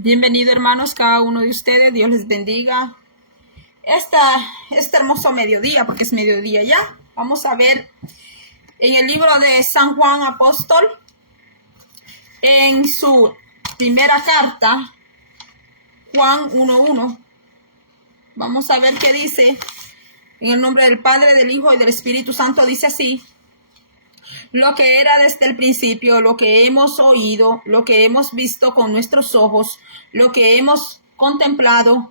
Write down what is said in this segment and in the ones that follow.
Bienvenido, hermanos, cada uno de ustedes. Dios les bendiga. Este hermoso mediodía, porque es mediodía ya. Vamos a ver en el libro de San Juan Apóstol, en su primera carta, Juan 1:1. Vamos a ver qué dice. En el nombre del Padre, del Hijo y del Espíritu Santo dice así: lo que era desde el principio, lo que hemos oído, lo que hemos visto con nuestros ojos, lo que hemos contemplado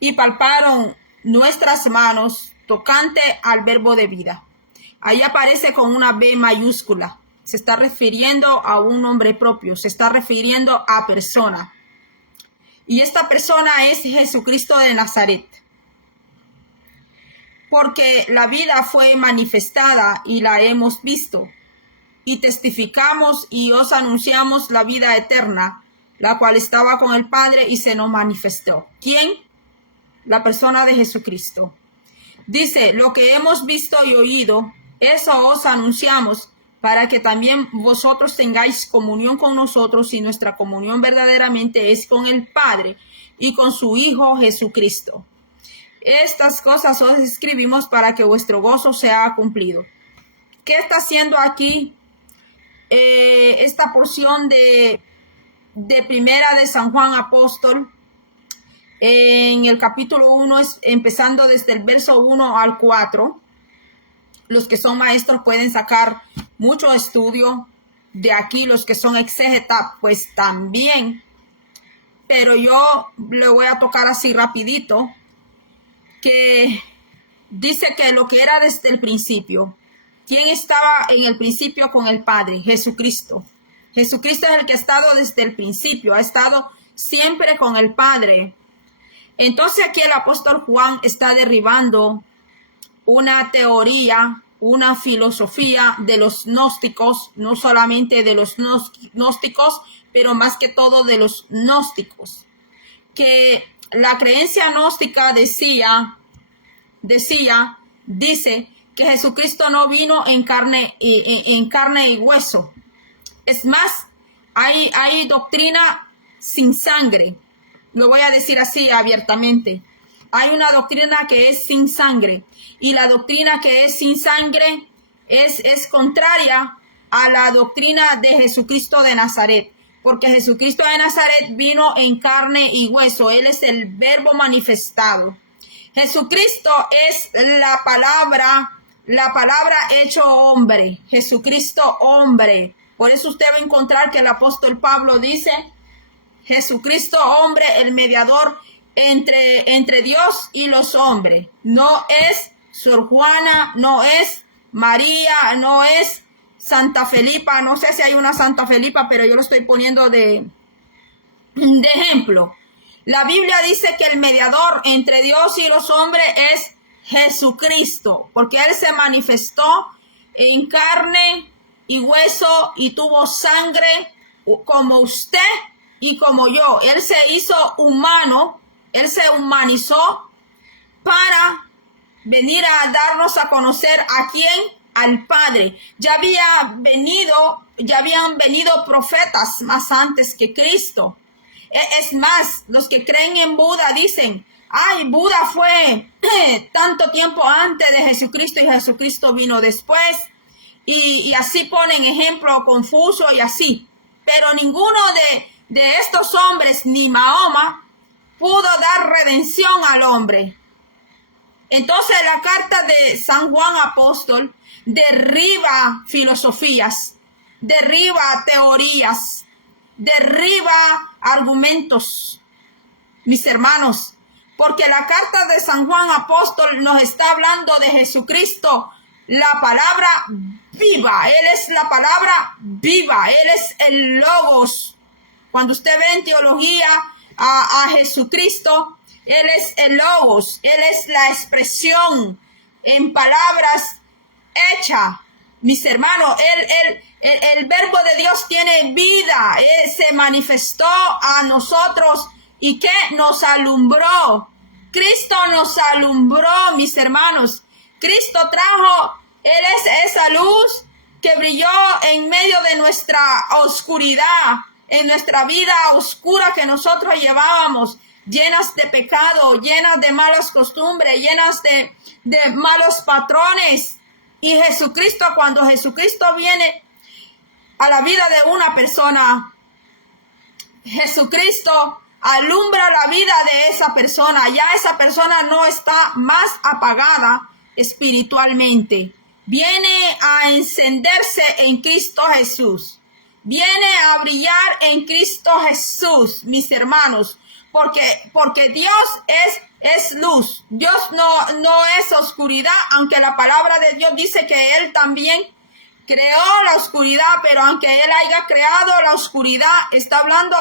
y palparon nuestras manos tocante al verbo de vida. Ahí aparece con una B mayúscula. Se está refiriendo a un nombre propio, se está refiriendo a persona. Y esta persona es Jesucristo de Nazaret. Porque la vida fue manifestada y la hemos visto, y testificamos y os anunciamos la vida eterna, la cual estaba con el Padre y se nos manifestó. ¿Quién? La persona de Jesucristo. Dice, lo que hemos visto y oído, eso os anunciamos, para que también vosotros tengáis comunión con nosotros, y nuestra comunión verdaderamente es con el Padre y con su Hijo Jesucristo. Estas cosas os escribimos para que vuestro gozo sea cumplido. ¿Qué está haciendo aquí esta porción de primera de San Juan Apóstol? En el capítulo 1, empezando desde el verso 1 al 4. Los que son maestros pueden sacar mucho estudio de aquí, los que son exégetas pues también. Pero yo le voy a tocar así rapidito, que dice que lo que era desde el principio. ¿Quién estaba en el principio con el Padre? Jesucristo. Jesucristo es el que ha estado desde el principio, ha estado siempre con el Padre. Entonces aquí el apóstol Juan está derribando una teoría, una filosofía de los gnósticos, no solamente de los gnósticos, pero más que todo de los gnósticos, que la creencia gnóstica dice que Jesucristo no vino en carne y hueso. Es más, hay doctrina sin sangre. Lo voy a decir así abiertamente. Hay una doctrina que es sin sangre, y la doctrina que es sin sangre es contraria a la doctrina de Jesucristo de Nazaret, porque Jesucristo de Nazaret vino en carne y hueso. Él es el verbo manifestado. Jesucristo es la palabra hecho hombre. Jesucristo hombre. Por eso usted va a encontrar que el apóstol Pablo dice: Jesucristo hombre, el mediador entre Dios y los hombres. No es Sor Juana, no es María, no es Santa Felipa. No sé si hay una Santa Felipa, pero yo lo estoy poniendo de ejemplo. La Biblia dice que el mediador entre Dios y los hombres es Jesucristo, porque Él se manifestó en carne y hueso y tuvo sangre como usted y como yo. Él se hizo humano, Él se humanizó para venir a darnos a conocer a quién, al Padre. Ya habían venido profetas más antes que Cristo. Es más, los que creen en Buda dicen: ay, Buda fue tanto tiempo antes de Jesucristo y Jesucristo vino después. Y así ponen ejemplo confuso y así. Pero ninguno de estos hombres, ni Mahoma, pudo dar redención al hombre. Entonces la carta de San Juan Apóstol derriba filosofías, derriba teorías, derriba argumentos, mis hermanos, porque la carta de San Juan Apóstol nos está hablando de Jesucristo, la palabra viva. Él es la palabra viva, Él es el Logos. Cuando usted ve en teología a Jesucristo, Él es el Logos, Él es la expresión en palabras hecha. Mis hermanos, el verbo de Dios tiene vida. Él se manifestó a nosotros y que nos alumbró. Cristo nos alumbró, mis hermanos. Cristo trajo, Él es esa luz que brilló en medio de nuestra oscuridad. en nuestra vida oscura que nosotros llevábamos, llenas de pecado, llenas de malas costumbres, llenas de malos patrones. Y Jesucristo, cuando Jesucristo viene a la vida de una persona, Jesucristo alumbra la vida de esa persona. Ya esa persona no está más apagada espiritualmente. Viene a encenderse en Cristo Jesús. Viene a brillar en Cristo Jesús, mis hermanos. Porque Dios es luz. Dios no es oscuridad, aunque la palabra de Dios dice que Él también creó la oscuridad, pero aunque Él haya creado la oscuridad, está hablando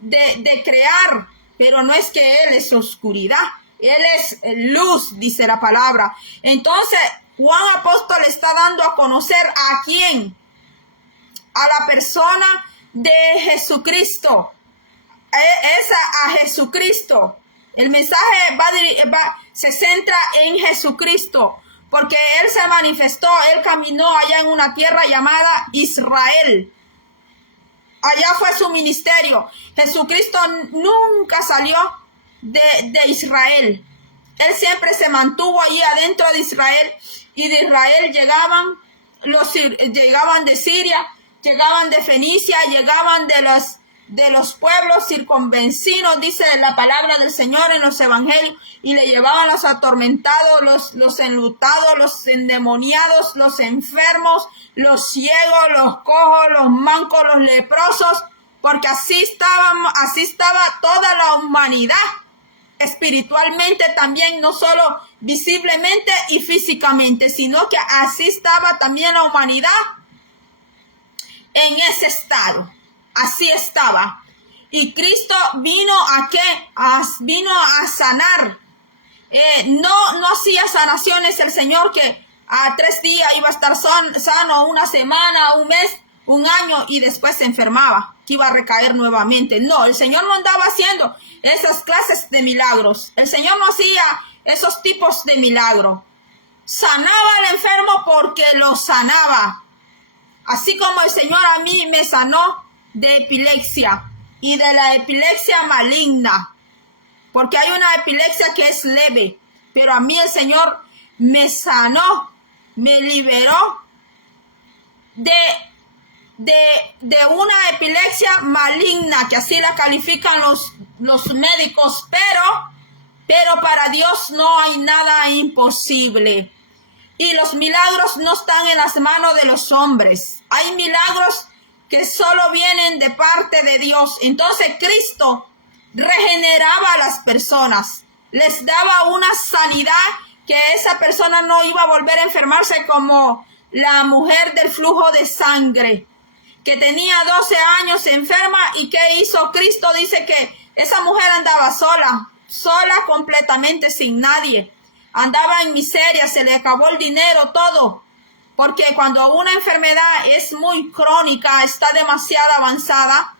de crear, pero no es que Él es oscuridad. Él es luz, dice la palabra. Entonces, Juan Apóstol está dando a conocer a quién, a la persona de Jesucristo. Es a Jesucristo. El mensaje se centra en Jesucristo, porque Él se manifestó, Él caminó allá en una tierra llamada Israel. Allá fue su ministerio. Jesucristo nunca salió de Israel. Él siempre se mantuvo allí adentro de Israel, y de Israel llegaban de Siria, llegaban de Fenicia, llegaban de los pueblos circunvecinos, dice la palabra del Señor en los evangelios, y le llevaban los atormentados, los enlutados, los endemoniados, los enfermos, los ciegos, los cojos, los mancos, los leprosos, porque así estaba toda la humanidad, espiritualmente también, no solo visiblemente y físicamente, sino que así estaba también la humanidad en ese estado. Así estaba. Y Cristo vino ¿a qué? Vino a sanar. No hacía sanaciones el Señor que a 3 días iba a estar sano, una semana, un mes, un año, y después se enfermaba, que iba a recaer nuevamente. No, el Señor no andaba haciendo esas clases de milagros. El Señor no hacía esos tipos de milagros. Sanaba al enfermo porque lo sanaba. Así como el Señor a mí me sanó de epilepsia, y de la epilepsia maligna, porque hay una epilepsia que es leve, pero a mí el Señor me sanó, me liberó de una epilepsia maligna, que así la califican los médicos, pero para Dios no hay nada imposible. Y los milagros no están en las manos de los hombres. Hay milagros que solo vienen de parte de Dios. Entonces Cristo regeneraba a las personas, les daba una sanidad, que esa persona no iba a volver a enfermarse como la mujer del flujo de sangre, que tenía 12 años enferma. ¿Y qué hizo Cristo? Dice que esa mujer andaba sola completamente, sin nadie. Andaba en miseria, se le acabó el dinero, todo. Porque cuando una enfermedad es muy crónica, está demasiado avanzada,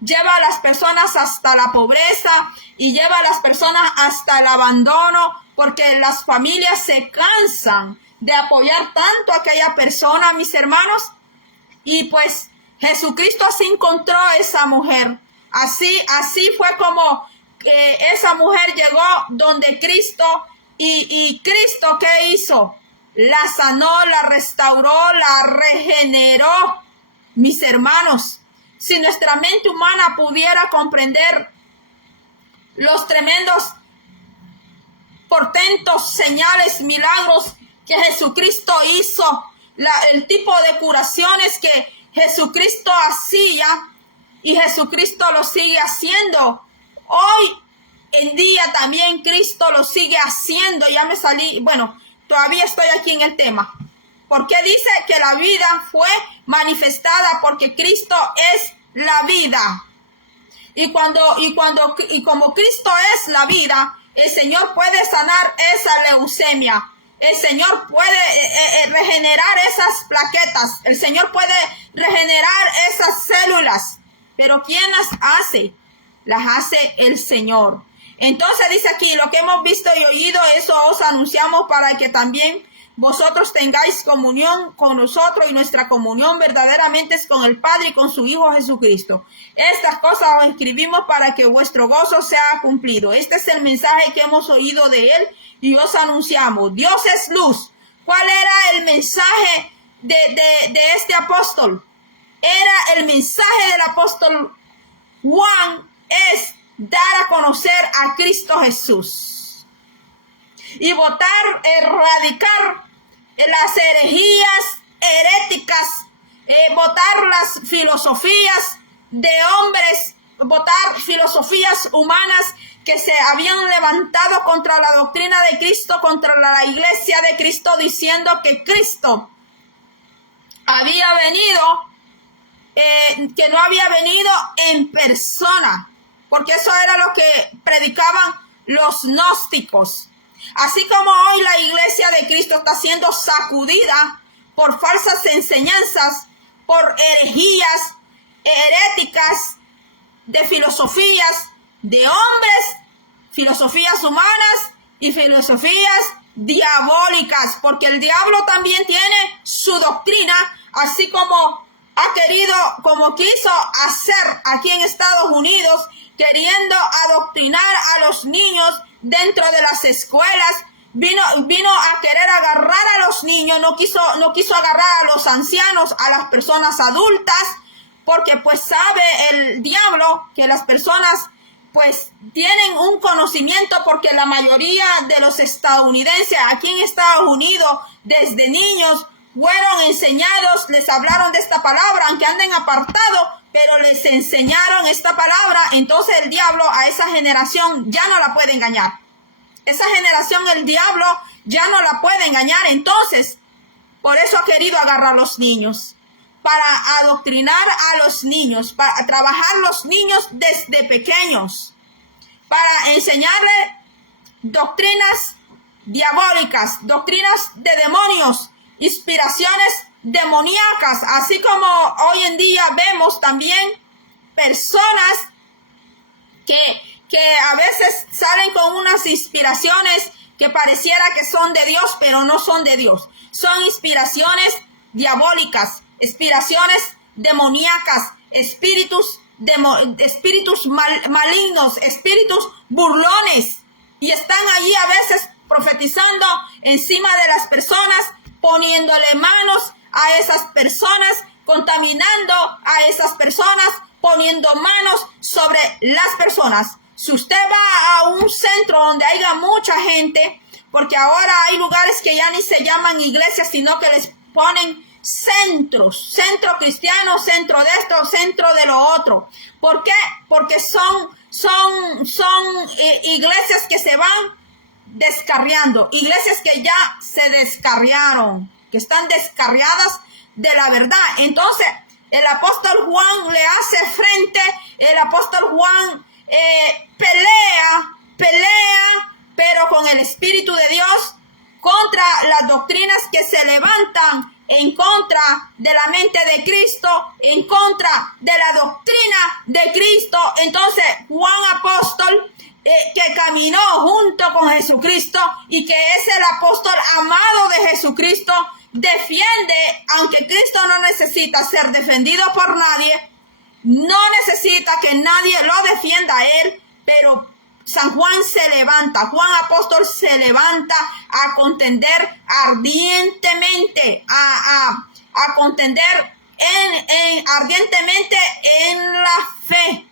lleva a las personas hasta la pobreza y lleva a las personas hasta el abandono, porque las familias se cansan de apoyar tanto a aquella persona, mis hermanos. Y pues Jesucristo así encontró a esa mujer. Así fue como esa mujer llegó donde Cristo, y Cristo, ¿qué hizo? La sanó, la restauró, la regeneró. Mis hermanos, si nuestra mente humana pudiera comprender los tremendos portentos, señales, milagros que Jesucristo hizo, el tipo de curaciones que Jesucristo hacía, y Jesucristo lo sigue haciendo hoy en día, también Cristo lo sigue haciendo. Ya me salí, bueno, todavía estoy aquí en el tema, porque dice que la vida fue manifestada, porque Cristo es la vida. Y como Cristo es la vida, el Señor puede sanar esa leucemia. El Señor puede regenerar esas plaquetas. El Señor puede regenerar esas células. Pero ¿quién las hace? Las hace el Señor. Entonces dice aquí, lo que hemos visto y oído, eso os anunciamos, para que también vosotros tengáis comunión con nosotros, y nuestra comunión verdaderamente es con el Padre y con su Hijo Jesucristo. Estas cosas os escribimos para que vuestro gozo sea cumplido. Este es el mensaje que hemos oído de él y os anunciamos. Dios es luz. ¿Cuál era el mensaje de este apóstol? Era el mensaje del apóstol Juan, es dar a conocer a Cristo Jesús y votar, erradicar las herejías heréticas, votar las filosofías de hombres, votar filosofías humanas que se habían levantado contra la doctrina de Cristo, contra la iglesia de Cristo, diciendo que Cristo había venido, que no había venido en persona, porque eso era lo que predicaban los gnósticos. Así como hoy la iglesia de Cristo está siendo sacudida por falsas enseñanzas, por herejías heréticas de filosofías de hombres, filosofías humanas y filosofías diabólicas, porque el diablo también tiene su doctrina, así como ha querido, como quiso hacer aquí en Estados Unidos, queriendo adoctrinar a los niños dentro de las escuelas. Vino a querer agarrar a los niños, no quiso agarrar a los ancianos, a las personas adultas, porque pues sabe el diablo que las personas pues tienen un conocimiento, porque la mayoría de los estadounidenses aquí en Estados Unidos desde niños fueron enseñados, les hablaron de esta palabra, aunque anden apartados, pero les enseñaron esta palabra. Entonces el diablo a esa generación ya no la puede engañar. Esa generación el diablo ya no la puede engañar. Entonces, por eso ha querido agarrar a los niños, para adoctrinar a los niños, para trabajar los niños desde pequeños, para enseñarles doctrinas diabólicas, doctrinas de demonios, inspiraciones demoníacas, así como hoy en día vemos también personas que a veces salen con unas inspiraciones que pareciera que son de Dios, pero no son de Dios. Son inspiraciones diabólicas, inspiraciones demoníacas, espíritus malignos, espíritus burlones, y están allí a veces profetizando encima de las personas, poniéndole manos a esas personas, contaminando a esas personas, poniendo manos sobre las personas. Si usted va a un centro donde haya mucha gente, porque ahora hay lugares que ya ni se llaman iglesias, sino que les ponen centros, centro cristiano, centro de esto, centro de lo otro. ¿Por qué? Porque son iglesias que se van descarriando, iglesias que ya se descarriaron, que están descarriadas de la verdad. Entonces el apóstol Juan le hace frente, el apóstol Juan pelea, pero con el Espíritu de Dios, contra las doctrinas que se levantan en contra de la mente de Cristo, en contra de la doctrina de Cristo. Entonces Juan apóstol, que caminó junto con Jesucristo y que es el apóstol amado de Jesucristo, defiende, aunque Cristo no necesita ser defendido por nadie, no necesita que nadie lo defienda a él, pero San Juan se levanta, Juan apóstol se levanta a contender ardientemente, a contender ardientemente en la fe,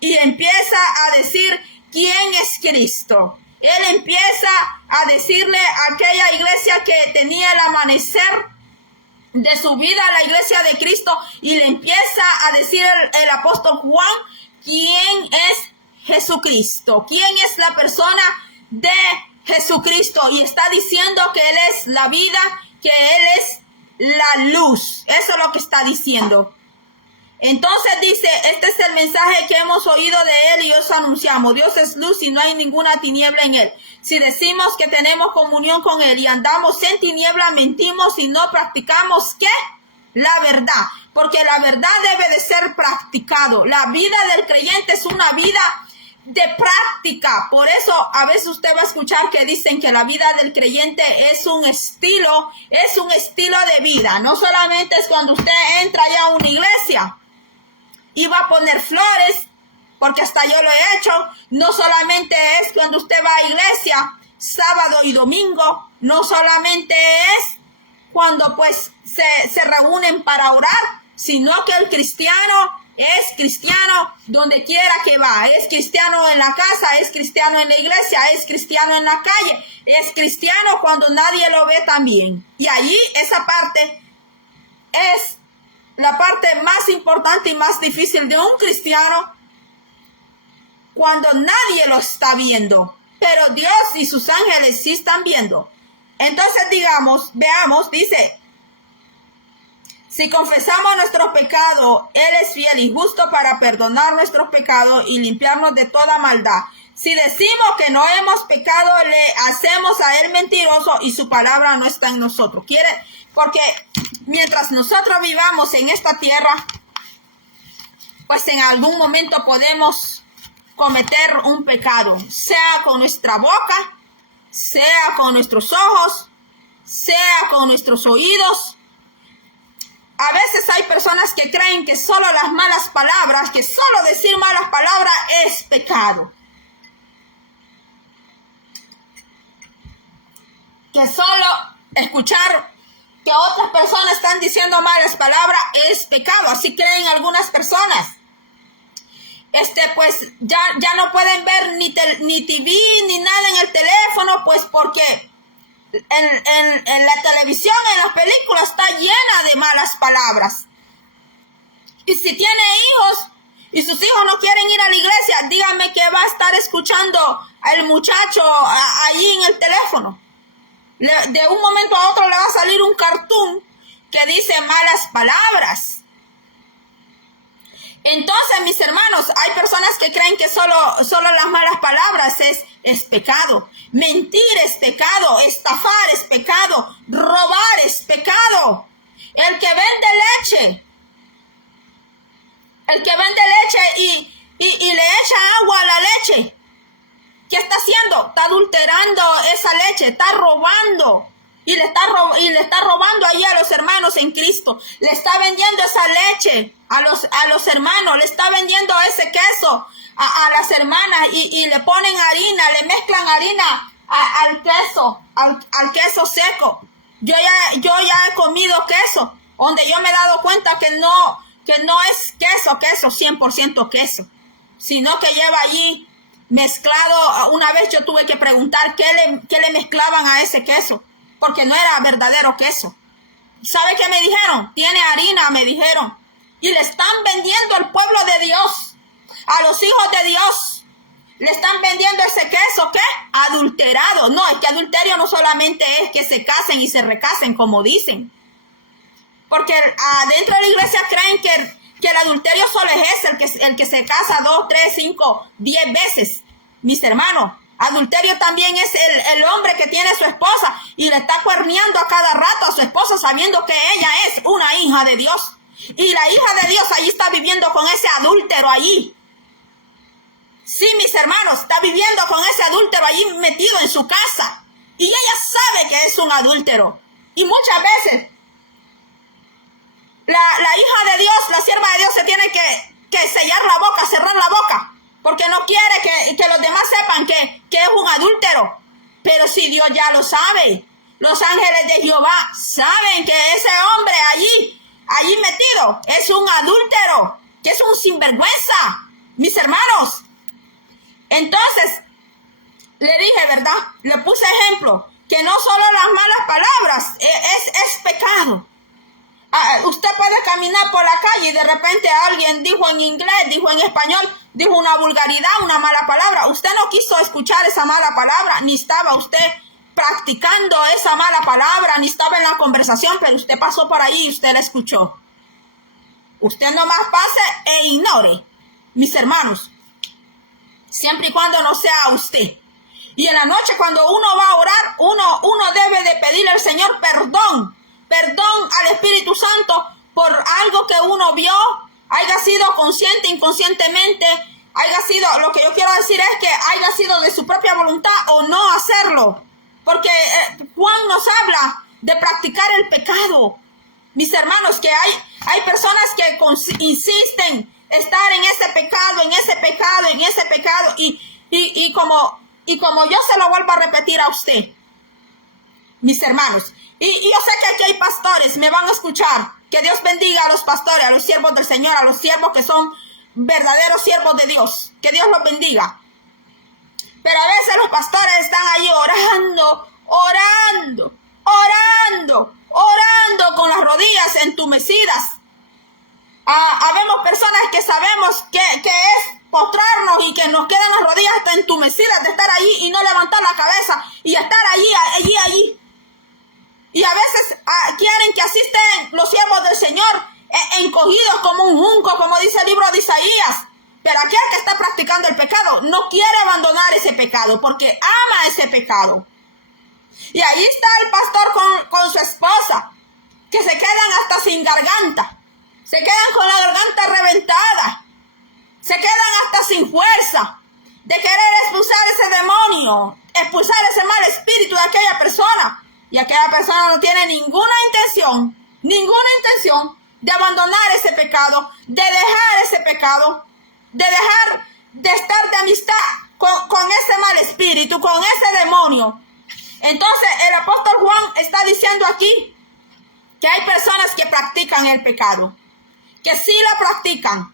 y empieza a decir quién es Cristo. Él empieza a decirle a aquella iglesia que tenía el amanecer de su vida, la iglesia de Cristo, y le empieza a decir el apóstol Juan quién es Jesucristo, quién es la persona de Jesucristo, y está diciendo que Él es la vida, que Él es la luz. Eso es lo que está diciendo. Entonces dice, este es el mensaje que hemos oído de Él y os anunciamos. Dios es luz y no hay ninguna tiniebla en Él. Si decimos que tenemos comunión con Él y andamos en tiniebla, mentimos y no practicamos, ¿qué? La verdad. Porque la verdad debe de ser practicado. La vida del creyente es una vida de práctica. Por eso a veces usted va a escuchar que dicen que la vida del creyente es un estilo de vida. No solamente es cuando usted entra ya a una iglesia y va a poner flores, porque hasta yo lo he hecho. No solamente es cuando usted va a iglesia sábado y domingo. No solamente es cuando pues se reúnen para orar, sino que el cristiano es cristiano donde quiera que va. Es cristiano en la casa, es cristiano en la iglesia, es cristiano en la calle, es cristiano cuando nadie lo ve también. Y allí esa parte es la parte más importante y más difícil de un cristiano, cuando nadie lo está viendo, pero Dios y sus ángeles sí están viendo. Entonces veamos, dice: si confesamos nuestros pecados, Él es fiel y justo para perdonar nuestros pecados y limpiarnos de toda maldad. Si decimos que no hemos pecado, le hacemos a Él mentiroso y su palabra no está en nosotros. Porque mientras nosotros vivamos en esta tierra, pues en algún momento podemos cometer un pecado, sea con nuestra boca, sea con nuestros ojos, sea con nuestros oídos. A veces hay personas que creen que solo las malas palabras, que solo decir malas palabras es pecado. Que solo escuchar que otras personas están diciendo malas palabras es pecado. Así creen algunas personas. Pues ya no pueden ver ni TV ni nada en el teléfono, pues porque en la televisión, en las películas, está llena de malas palabras. Y si tiene hijos y sus hijos no quieren ir a la iglesia, dígame que va a estar escuchando al muchacho allí en el teléfono. De un momento a otro le va a salir un cartoon que dice malas palabras. Entonces, mis hermanos, hay personas que creen que solo las malas palabras es pecado. Mentir es pecado, estafar es pecado, robar es pecado. El que vende leche y le echa agua a la leche, ¿qué está haciendo? Está adulterando esa leche, está robando. Y le está robando ahí a los hermanos en Cristo. Le está vendiendo esa leche a los hermanos. Le está vendiendo ese queso a las hermanas. Y le ponen harina, le mezclan harina al queso seco. Yo ya he comido queso, donde yo me he dado cuenta que no es queso 100% queso, sino que lleva allí mezclado. Una vez yo tuve que preguntar qué le mezclaban a ese queso, porque no era verdadero queso. ¿Sabe qué me dijeron? Tiene harina, me dijeron. Y le están vendiendo al pueblo de Dios, a los hijos de Dios. Le están vendiendo ese queso, ¿qué? Adulterado. No, es que adulterio no solamente es que se casen y se recasen, como dicen. Porque adentro de la iglesia creen que el adulterio solo es ese, el que se casa 2, 3, 5, 10 veces. Mis hermanos, adulterio también es el hombre que tiene a su esposa y le está cuerneando a cada rato a su esposa, sabiendo que ella es una hija de Dios. Y la hija de Dios allí está viviendo con ese adúltero allí. Sí, mis hermanos, está viviendo con ese adúltero allí metido en su casa. Y ella sabe que es un adúltero. Y muchas veces la hija de Dios, la sierva de Dios, se tiene que sellar la boca, cerrar la boca, porque no quiere que los demás sepan que es un adúltero. Pero si Dios ya lo sabe, los ángeles de Jehová saben que ese hombre allí metido es un adúltero, que es un sinvergüenza, mis hermanos. Entonces, le dije, ¿verdad? Le puse ejemplo, que no solo las malas palabras es pecado. Usted puede caminar por la calle y de repente alguien dijo en inglés, dijo en español, dijo una vulgaridad, una mala palabra. Usted no quiso escuchar esa mala palabra, ni estaba usted practicando esa mala palabra, ni estaba en la conversación, pero usted pasó por ahí y usted la escuchó. Usted nomás pase e ignore, mis hermanos, siempre y cuando no sea usted. Y en la noche, cuando uno va a orar, uno debe de pedirle al Señor perdón al Espíritu Santo por algo que uno vio, haya sido consciente, inconscientemente, haya sido, lo que yo quiero decir es que haya sido de su propia voluntad o no hacerlo. Porque Juan nos habla de practicar el pecado. Mis hermanos, que hay personas que insisten estar en ese pecado, en ese pecado, en ese pecado. Y como yo se lo vuelvo a repetir a usted, mis hermanos. Y yo sé que aquí hay pastores, me van a escuchar. Que Dios bendiga a los pastores, a los siervos del Señor, a los siervos que son verdaderos siervos de Dios. Que Dios los bendiga. Pero a veces los pastores están ahí orando con las rodillas entumecidas. Habemos personas que sabemos que es postrarnos y que nos quedan las rodillas hasta entumecidas de estar allí y no levantar la cabeza y estar allí. Y a veces quieren que asisten los siervos del Señor encogidos como un junco, como dice el libro de Isaías. Pero aquel que está practicando el pecado no quiere abandonar ese pecado porque ama ese pecado. Y ahí está el pastor con su esposa, que se quedan hasta sin garganta. Se quedan con la garganta reventada. Se quedan hasta sin fuerza de querer expulsar ese demonio, expulsar ese mal espíritu de aquella persona. Y aquella persona no tiene ninguna intención de abandonar ese pecado, de dejar ese pecado, de dejar de estar de amistad con ese mal espíritu, con ese demonio. Entonces el apóstol Juan está diciendo aquí que hay personas que practican el pecado, que sí lo practican.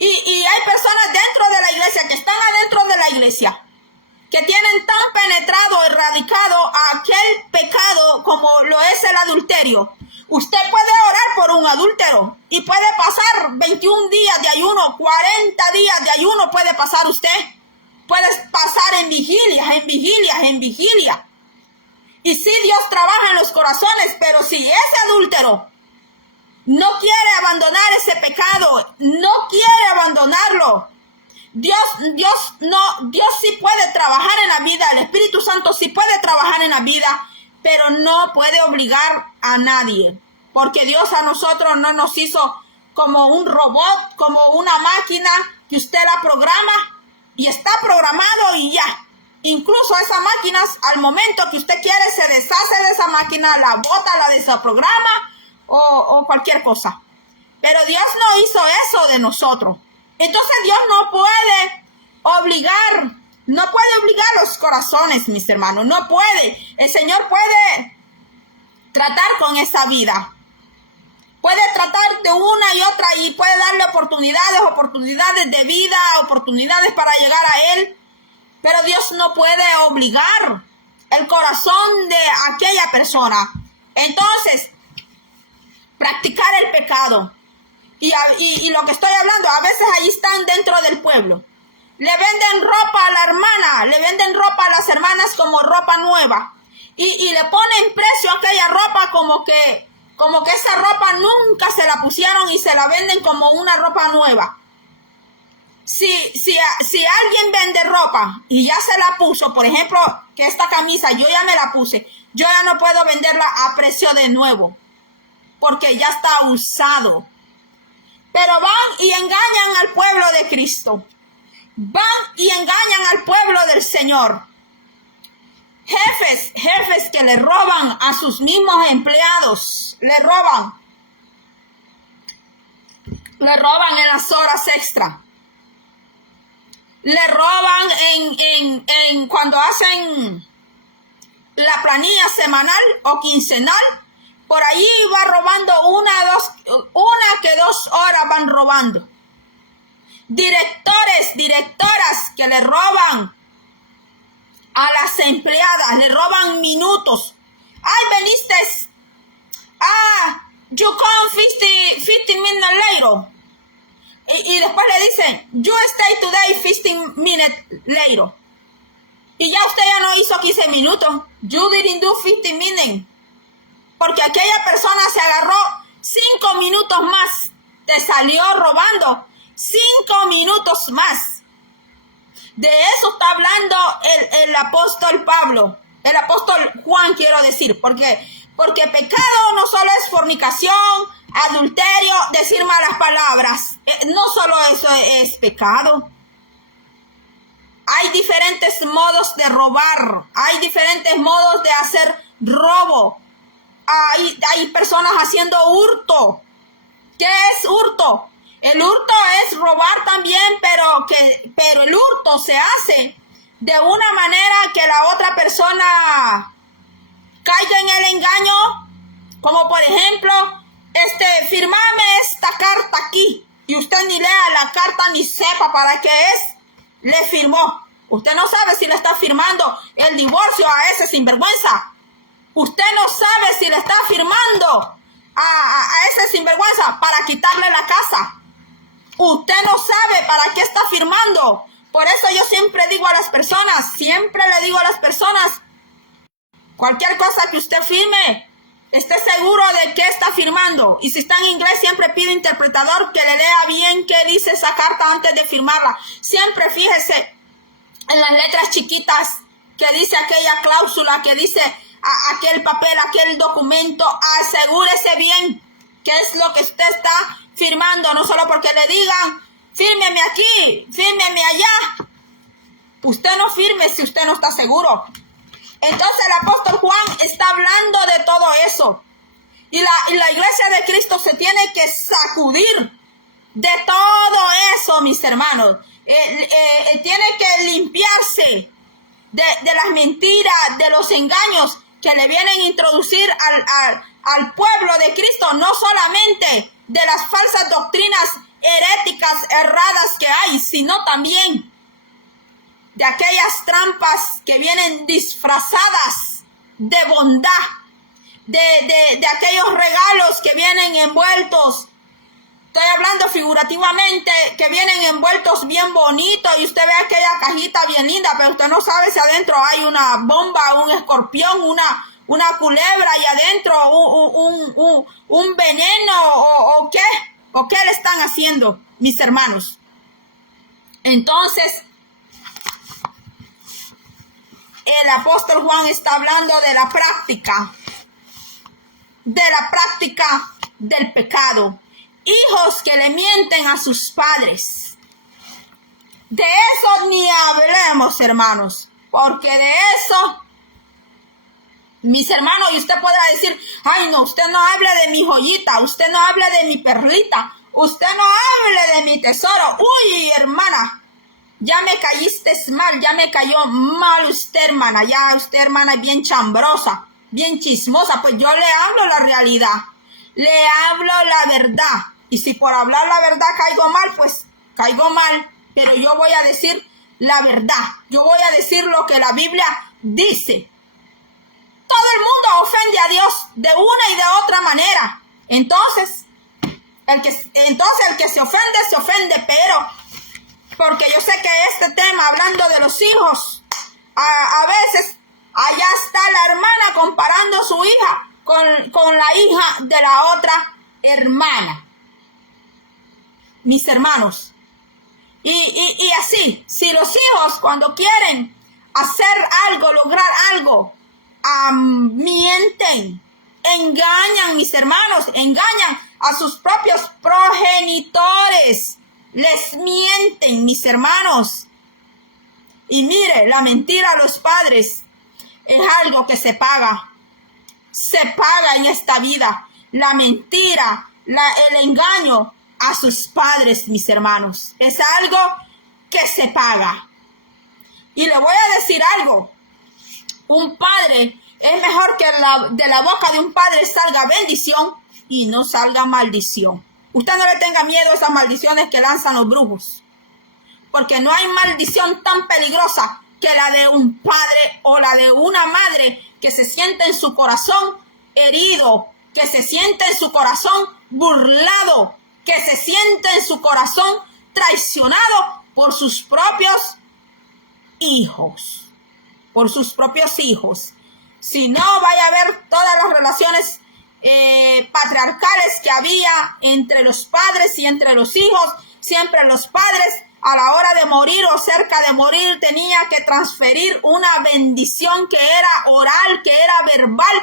Y hay personas dentro de la iglesia, que están adentro de la iglesia, que tienen tan penetrado, erradicado aquel pecado como lo es el adulterio. Usted puede orar por un adúltero y puede pasar 21 días de ayuno, 40 días de ayuno puede pasar usted. Puede pasar en vigilia. Y sí, Dios trabaja en los corazones, pero si ese adúltero no quiere abandonar ese pecado, no quiere abandonarlo, Dios sí puede trabajar en la vida, el Espíritu Santo sí puede trabajar en la vida, pero no puede obligar a nadie, porque Dios a nosotros no nos hizo como un robot, como una máquina que usted la programa y está programado y ya. Incluso esas máquinas, al momento que usted quiere, se deshace de esa máquina, la bota, la desaprograma o cualquier cosa. Pero Dios no hizo eso de nosotros. Entonces Dios no puede obligar los corazones, mis hermanos. No puede. El Señor puede tratar con esa vida. Puede tratar de una y otra y puede darle oportunidades de vida, oportunidades para llegar a Él. Pero Dios no puede obligar el corazón de aquella persona. Entonces, practicar el pecado. Y lo que estoy hablando, a veces ahí están dentro del pueblo. Le venden ropa a la hermana, le venden ropa a las hermanas como ropa nueva. Y le ponen precio a aquella ropa como que esa ropa nunca se la pusieron y se la venden como una ropa nueva. Si alguien vende ropa y ya se la puso, por ejemplo, que esta camisa yo ya me la puse, yo ya no puedo venderla a precio de nuevo, porque ya está usado. Pero van y engañan al pueblo de Cristo. Van y engañan al pueblo del Señor. Jefes que le roban a sus mismos empleados, le roban en las horas extra. Le roban en cuando hacen la planilla semanal o quincenal. Por ahí va robando una que dos horas van robando. Directoras que le roban a las empleadas, le roban minutos. Ay, veniste. You come 50 minutes later. Y después le dicen, you stay today 15 minutes later. Y ya usted ya no hizo 15 minutos. You didn't do 15 minutes. Porque aquella persona se agarró 5 minutos más. Te salió robando 5 minutos más. De eso está hablando el apóstol Pablo. El apóstol Juan, quiero decir. Porque pecado no solo es fornicación, adulterio, decir malas palabras. No solo eso es pecado. Hay diferentes modos de robar, hay diferentes modos de hacer robo. Hay personas haciendo hurto. ¿Qué es hurto? El hurto es robar también, pero el hurto se hace de una manera que la otra persona caiga en el engaño, como por ejemplo, firmame esta carta aquí, y usted ni lea la carta ni sepa para qué es, le firmó. Usted no sabe si le está firmando el divorcio a ese sinvergüenza. Usted no sabe si le está firmando a ese sinvergüenza para quitarle la casa. Usted no sabe para qué está firmando. Por eso yo siempre le digo a las personas, cualquier cosa que usted firme, esté seguro de qué está firmando. Y si está en inglés, siempre pide interpretador que le lea bien qué dice esa carta antes de firmarla. Siempre fíjese en las letras chiquitas que dice aquella cláusula, que dice aquel papel, aquel documento. Asegúrese bien qué es lo que usted está firmando, no solo porque le digan, fírmeme aquí, fírmeme allá. Usted no firme si usted no está seguro. Entonces el apóstol Juan está hablando de todo eso. Y la iglesia de Cristo se tiene que sacudir de todo eso, mis hermanos. Tiene que limpiarse de las mentiras, de los engaños que le vienen a introducir al pueblo de Cristo, no solamente de las falsas doctrinas heréticas erradas que hay, sino también de aquellas trampas que vienen disfrazadas de bondad, de aquellos regalos que vienen envueltos. Estoy hablando figurativamente, que vienen envueltos bien bonitos, y usted ve aquella cajita bien linda, pero usted no sabe si adentro hay una bomba, un escorpión, una culebra, y adentro un veneno o qué le están haciendo, mis hermanos. Entonces, el apóstol Juan está hablando de la práctica del pecado. Hijos que le mienten a sus padres. De eso ni hablemos, hermanos, porque de eso, mis hermanos, y usted podrá decir, ay no, usted no habla de mi joyita, usted no habla de mi perlita, usted no hable de mi tesoro. Uy, hermana, ya me caíste mal, ya me cayó mal usted, hermana, ya usted, hermana, es bien chambrosa, bien chismosa. Pues yo le hablo la realidad, le hablo la verdad. Y si por hablar la verdad caigo mal, pues caigo mal. Pero yo voy a decir la verdad. Yo voy a decir lo que la Biblia dice. Todo el mundo ofende a Dios de una y de otra manera. Entonces el que se ofende, pero porque yo sé que este tema, hablando de los hijos, a veces allá está la hermana comparando a su hija con la hija de la otra hermana. Mis hermanos, y así, si los hijos cuando quieren hacer algo, lograr algo, mienten, engañan, mis hermanos, engañan a sus propios progenitores, les mienten, mis hermanos. Y mire, la mentira a los padres es algo que se paga en esta vida. La mentira, el engaño a sus padres, mis hermanos, es algo que se paga. Y le voy a decir algo, un padre, es mejor que de la boca de un padre salga bendición y no salga maldición. Usted no le tenga miedo a esas maldiciones que lanzan los brujos, porque no hay maldición tan peligrosa que la de un padre o la de una madre que se siente en su corazón herido, que se siente en su corazón burlado, que se siente en su corazón traicionado por sus propios hijos. Por sus propios hijos. Si no, vaya a ver todas las relaciones patriarcales que había entre los padres y entre los hijos. Siempre los padres, a la hora de morir o cerca de morir, tenía que transferir una bendición que era oral, que era verbal,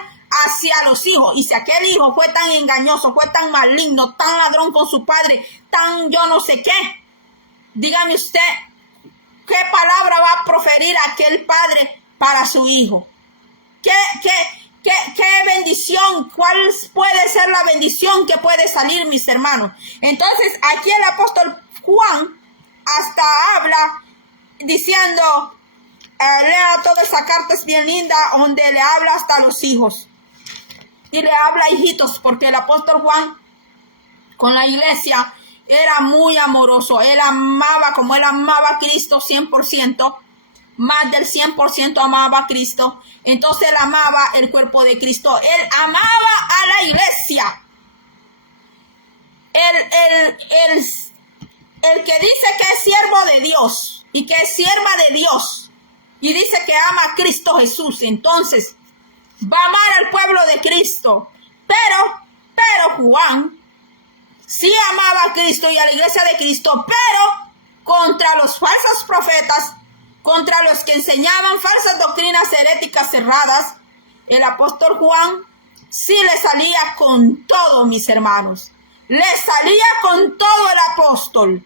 hacia los hijos. Y si aquel hijo fue tan engañoso, fue tan maligno, tan ladrón con su padre, tan yo no sé qué, dígame usted, ¿Qué palabra va a proferir aquel padre para su hijo? ¿Qué bendición? ¿Cuál puede ser la bendición que puede salir, mis hermanos? Entonces, aquí el apóstol Juan hasta habla diciendo, lea toda esa carta, es bien linda, donde le habla hasta a los hijos. Y le habla hijitos, porque el apóstol Juan con la iglesia era muy amoroso. Él amaba, como él amaba a Cristo 100%, más del 100% amaba a Cristo. Entonces él amaba el cuerpo de Cristo. Él amaba a la iglesia. El que dice que es siervo de Dios y que es sierva de Dios y dice que ama a Cristo Jesús, entonces va a amar al pueblo de Cristo. Pero Juan sí amaba a Cristo y a la iglesia de Cristo, pero contra los falsos profetas, contra los que enseñaban falsas doctrinas heréticas cerradas, el apóstol Juan sí le salía con todo, mis hermanos. Le salía con todo el apóstol.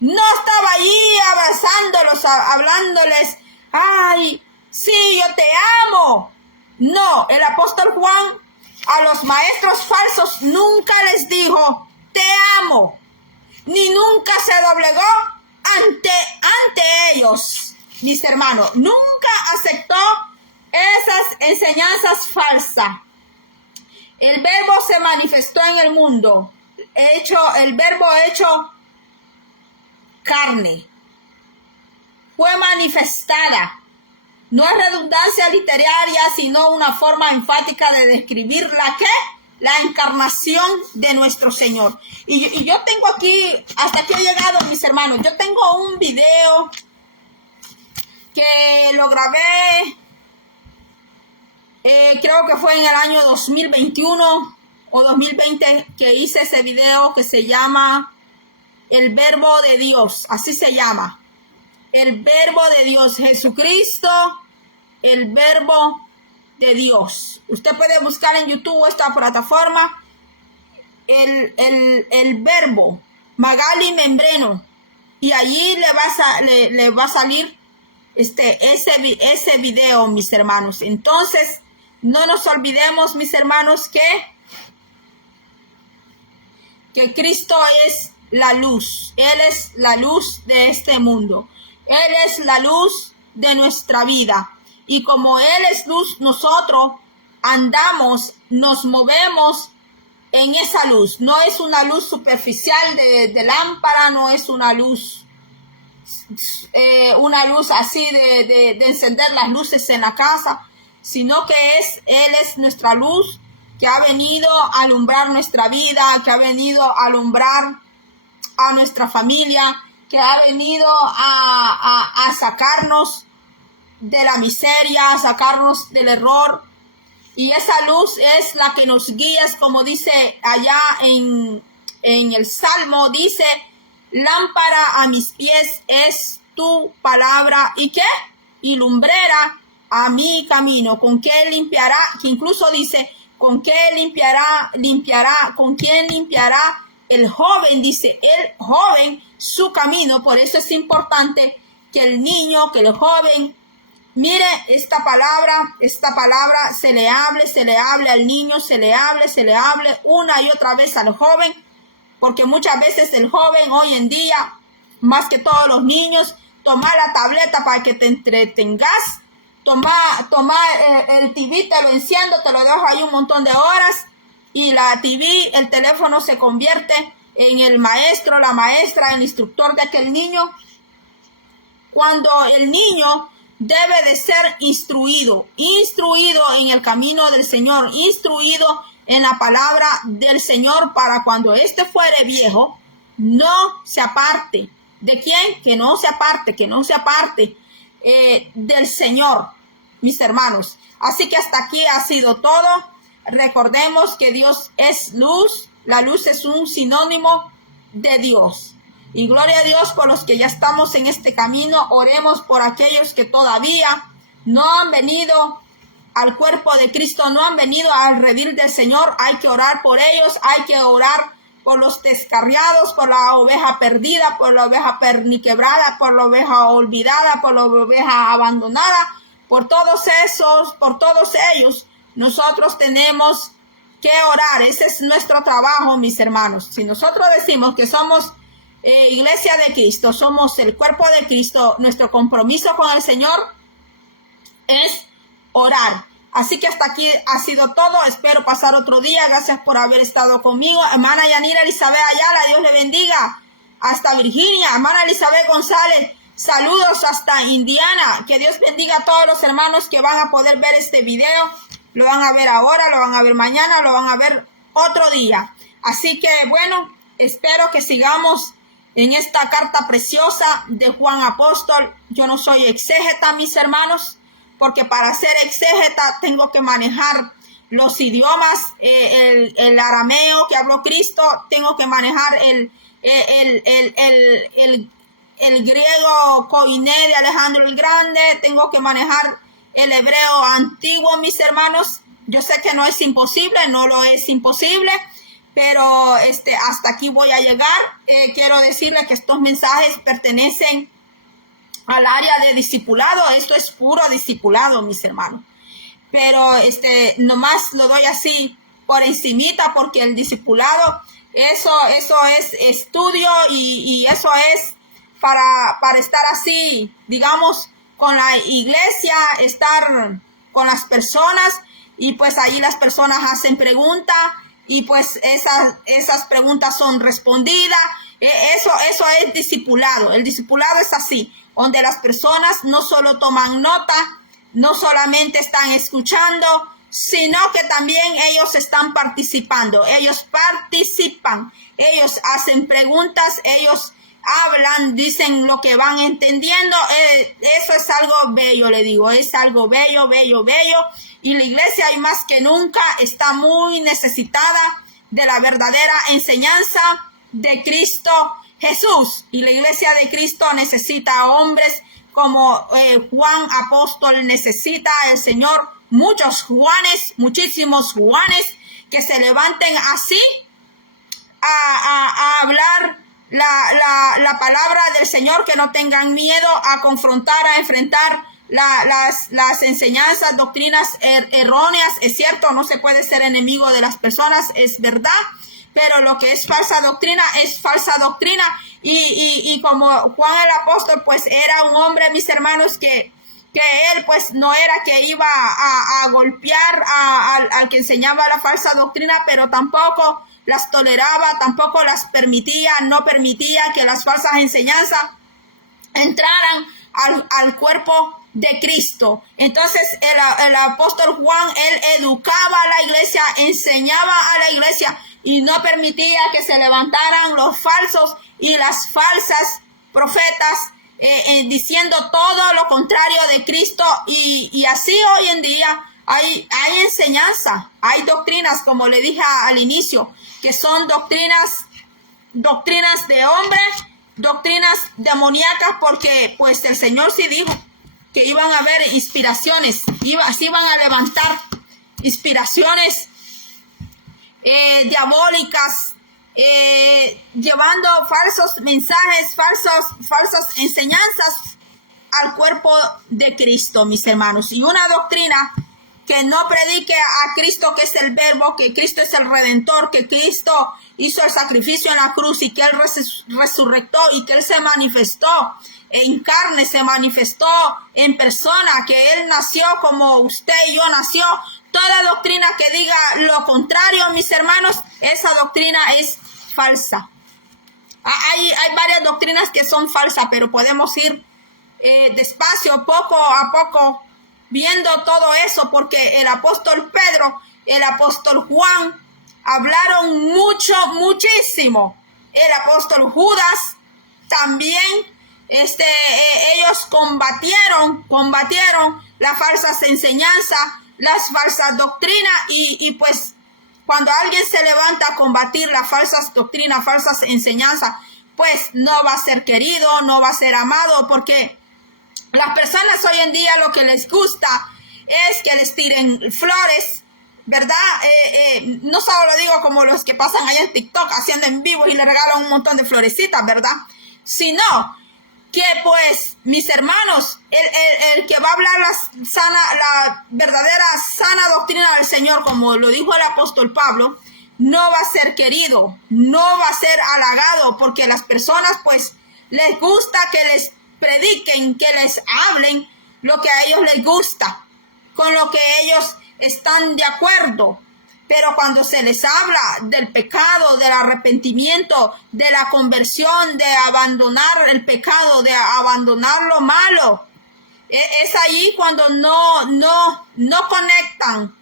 No estaba allí abrazándolos, hablándoles, ay, sí, yo te amo. No, el apóstol Juan a los maestros falsos nunca les dijo, te amo, ni nunca se doblegó ante ellos, mis hermanos. Nunca aceptó esas enseñanzas falsas. El verbo se manifestó en el mundo, el verbo hecho carne, fue manifestada. No es redundancia literaria, sino una forma enfática de describir la encarnación de nuestro Señor. Y yo tengo aquí, hasta aquí he llegado, mis hermanos, yo tengo un video que lo grabé, creo que fue en el año 2021 o 2020, que hice ese video que se llama El Verbo de Dios, así se llama. El Verbo de Dios, Jesucristo, el Verbo de Dios. Usted puede buscar en YouTube esta plataforma, el Verbo, Magali Membreno, y allí le va a salir ese video, mis hermanos. Entonces, no nos olvidemos, mis hermanos, que Cristo es la luz. Él es la luz de este mundo. Él es la luz de nuestra vida. Y como Él es luz, nosotros andamos, nos movemos en esa luz. No es una luz superficial de lámpara, no es una luz así de encender las luces en la casa, sino que Él es nuestra luz, que ha venido a alumbrar nuestra vida, que ha venido a alumbrar a nuestra familia, que ha venido a sacarnos de la miseria, a sacarnos del error. Y esa luz es la que nos guía, como dice allá en el Salmo, dice, lámpara a mis pies es tu palabra, ¿y qué? Y lumbrera a mi camino. ¿Con qué limpiará? Que incluso dice, ¿con qué limpiará? ¿Con quién limpiará el joven? Dice, el joven su camino. Por eso es importante que el niño, que el joven, mire esta palabra se le hable al niño, se le hable una y otra vez al joven, porque muchas veces el joven hoy en día, más que todos los niños, toma la tableta para que te entretengas, toma el TV, te lo enciendo, te lo dejo ahí un montón de horas, y la TV, el teléfono se convierte en el maestro, la maestra, el instructor de aquel niño, cuando el niño debe de ser instruido en el camino del Señor, instruido en la palabra del Señor, para cuando éste fuere viejo, no se aparte. ¿De quién? Que no se aparte del Señor, mis hermanos. Así que hasta aquí ha sido todo. Recordemos que Dios es luz. La luz es un sinónimo de Dios. Y gloria a Dios por los que ya estamos en este camino. Oremos por aquellos que todavía no han venido al cuerpo de Cristo, no han venido al redil del Señor. Hay que orar por ellos, hay que orar por los descarriados, por la oveja perdida, por la oveja perniquebrada, por la oveja olvidada, por la oveja abandonada, por todos ellos, nosotros tenemos que orar. Ese es nuestro trabajo, mis hermanos. Si nosotros decimos que somos iglesia de Cristo, somos el cuerpo de Cristo, nuestro compromiso con el Señor es orar. Así que hasta aquí ha sido todo. Espero pasar otro día. Gracias por haber estado conmigo. Hermana Yanira Elizabeth Ayala, Dios le bendiga. Hasta Virginia. Hermana Elizabeth González, saludos hasta Indiana. Que Dios bendiga a todos los hermanos que van a poder ver este video. Lo van a ver ahora, lo van a ver mañana, lo van a ver otro día. Así que bueno, espero que sigamos en esta carta preciosa de Juan Apóstol. Yo no soy exégeta, mis hermanos, porque para ser exégeta tengo que manejar los idiomas, el arameo que habló Cristo, tengo que manejar el griego koiné de Alejandro el Grande, tengo que manejar el hebreo antiguo, mis hermanos. Yo sé que no es imposible, no lo es imposible, pero hasta aquí voy a llegar. Quiero decirles que estos mensajes pertenecen al área de discipulado. Esto es puro discipulado, mis hermanos. Pero nomás lo doy así por encimita, porque el discipulado, eso es estudio y eso es para estar así, digamos, con la iglesia, estar con las personas, y pues ahí las personas hacen preguntas y pues esas preguntas son respondidas. Eso es discipulado. El discipulado es así, donde las personas no solo toman nota, no solamente están escuchando, sino que también ellos están participando. Ellos participan, ellos hacen preguntas, ellos hablan, dicen lo que van entendiendo. Eso es algo bello, le digo, es algo bello, bello, bello. Y la iglesia, hoy más que nunca, está muy necesitada de la verdadera enseñanza de Cristo Jesús. Y la iglesia de Cristo necesita hombres como Juan Apóstol necesita el Señor. Muchos Juanes, muchísimos Juanes, que se levanten así a hablar la palabra del Señor, que no tengan miedo a confrontar, a enfrentar las enseñanzas, doctrinas erróneas. Es cierto, no se puede ser enemigo de las personas, es verdad, pero lo que es falsa doctrina es falsa doctrina. Y como Juan el apóstol, pues era un hombre, mis hermanos, que él pues no era que iba a golpear al que enseñaba la falsa doctrina, pero tampoco las toleraba, tampoco las permitía, no permitía que las falsas enseñanzas entraran al cuerpo de Cristo. Entonces el apóstol Juan, él educaba a la iglesia, enseñaba a la iglesia y no permitía que se levantaran los falsos y las falsas profetas diciendo todo lo contrario de Cristo. Y así hoy en día hay enseñanza, hay doctrinas, como le dije al inicio, que son doctrinas de hombres, doctrinas demoníacas, porque pues el Señor sí dijo que iban a haber inspiraciones, se iban a levantar inspiraciones diabólicas, llevando falsos mensajes, falsas enseñanzas al cuerpo de Cristo, mis hermanos. Y una doctrina que no predique a Cristo, que es el Verbo, que Cristo es el Redentor, que Cristo hizo el sacrificio en la cruz y que Él resurrectó y que Él se manifestó en carne, se manifestó en persona, que Él nació como usted y yo nació. Toda doctrina que diga lo contrario, mis hermanos, esa doctrina es falsa. Hay varias doctrinas que son falsas, pero podemos ir despacio, poco a poco, viendo todo eso, porque el apóstol Pedro, el apóstol Juan, hablaron muchísimo. El apóstol Judas también, ellos combatieron las falsas enseñanzas, las falsas doctrinas, y pues cuando alguien se levanta a combatir las falsas doctrinas, falsas enseñanzas, pues no va a ser querido, no va a ser amado, porque las personas hoy en día lo que les gusta es que les tiren flores, ¿verdad? No solo lo digo como los que pasan allá en TikTok haciendo en vivo y le regalan un montón de florecitas, ¿verdad? Sino que pues, mis hermanos, el que va a hablar la verdadera sana doctrina del Señor, como lo dijo el apóstol Pablo, no va a ser querido, no va a ser halagado, porque las personas pues les gusta que les prediquen, que les hablen lo que a ellos les gusta, con lo que ellos están de acuerdo. Pero cuando se les habla del pecado, del arrepentimiento, de la conversión, de abandonar el pecado, de abandonar lo malo, es ahí cuando no conectan,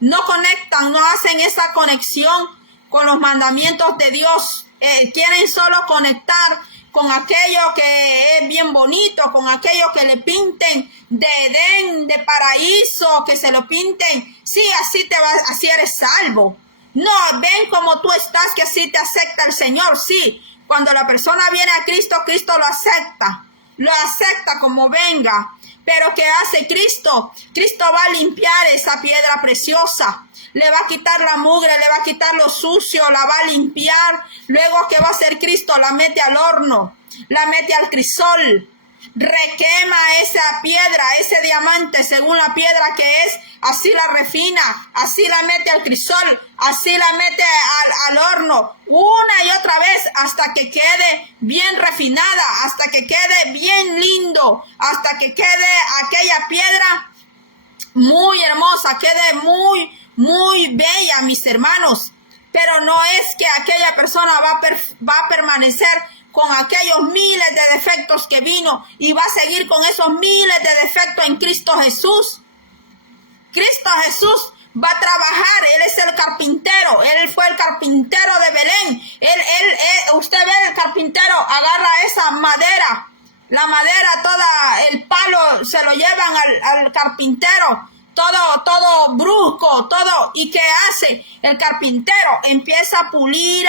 no hacen esa conexión con los mandamientos de Dios. Quieren solo conectar con aquello que es bien bonito, con aquello que le pinten de Edén, de paraíso, que se lo pinten. Sí, así así eres salvo. No, ven como tú estás, que así te acepta el Señor. Sí, cuando la persona viene a Cristo, Cristo lo acepta como venga. Pero ¿qué hace Cristo? Cristo va a limpiar esa piedra preciosa. Le va a quitar la mugre, le va a quitar lo sucio, la va a limpiar. Luego, ¿qué va a hacer Cristo? La mete al horno, la mete al crisol, requema esa piedra, ese diamante, según la piedra que es, así la refina, así la mete al crisol, así la mete al horno, una y otra vez, hasta que quede bien refinada, hasta que quede bien lindo, hasta que quede aquella piedra muy hermosa, quede muy bella, mis hermanos. Pero no es que aquella persona va a permanecer con aquellos miles de defectos que vino y va a seguir con esos miles de defectos en Cristo Jesús. Cristo Jesús va a trabajar, Él es el carpintero, Él fue el carpintero de Belén. Usted ve, el carpintero agarra esa madera, la madera toda, el palo se lo llevan al carpintero, todo brusco, todo. ¿Y qué hace? El carpintero empieza a pulir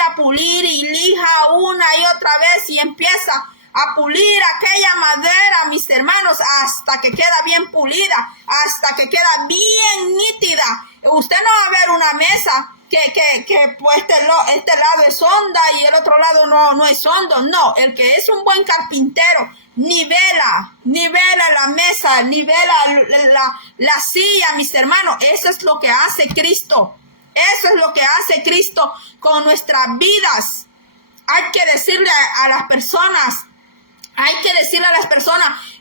y lija una y otra vez y empieza a pulir aquella madera, mis hermanos, hasta que queda bien pulida, hasta que queda bien nítida. Usted no va a ver una mesa que pues este lado es honda y el otro lado no es hondo. No, el que es un buen carpintero nivela la mesa, nivela la silla, mis hermanos. Eso es lo que hace Cristo. Eso es lo que hace Cristo con nuestras vidas. Hay que decirle a las personas,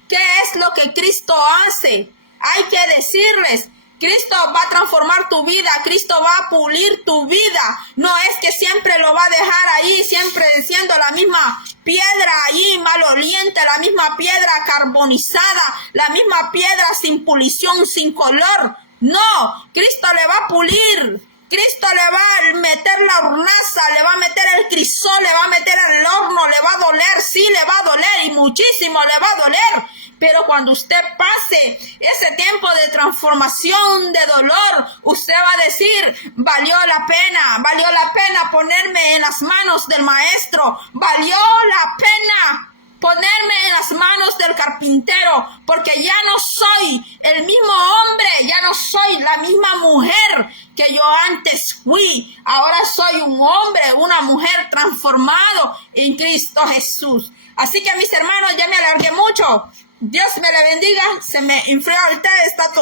qué es lo que Cristo hace. Hay que decirles, Cristo va a transformar tu vida, Cristo va a pulir tu vida. No es que siempre lo va a dejar ahí, siempre siendo la misma piedra ahí maloliente, la misma piedra carbonizada, la misma piedra sin pulición, sin color. No, Cristo le va a pulir. Cristo le va a meter la hornaza, le va a meter el crisol, le va a meter el horno, le va a doler, sí le va a doler y muchísimo le va a doler. Pero cuando usted pase ese tiempo de transformación, de dolor, usted va a decir, valió la pena ponerme en las manos del maestro, valió la pena ponerme en las manos del carpintero, porque ya no soy el mismo hombre, ya no soy la misma mujer que yo antes fui. Ahora soy un hombre, una mujer transformado en Cristo Jesús. Así que, mis hermanos, ya me alargué mucho. Dios me le bendiga. Se me enfrió el té, está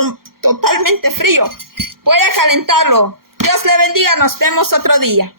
totalmente frío. Voy a calentarlo. Dios le bendiga, nos vemos otro día.